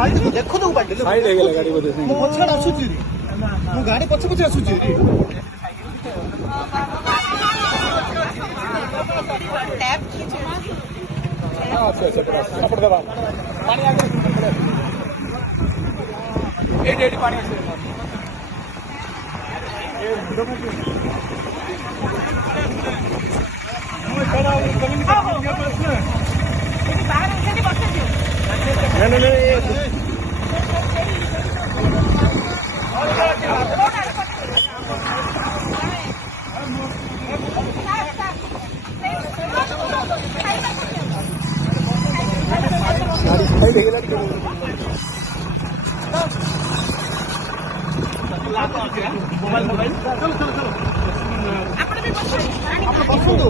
ଦେଖନ୍ତୁ ବାଲ୍ଟି ସାଇଡ୍ ହେଇଗଲା ଗାଡି ବୋଧେ ମୋ ପଛଆଡେ ଆସୁଛି ମୋ ଗାଡି ପଛ ପଛେ ଆସୁଛି ଆପଣ ଦେବା ପାଣି ଆଗରେ ଏଇଠି ପାଣି ଅଛି ମୋବାଇଲ ଆପଣ ବି ବସନ୍ତୁ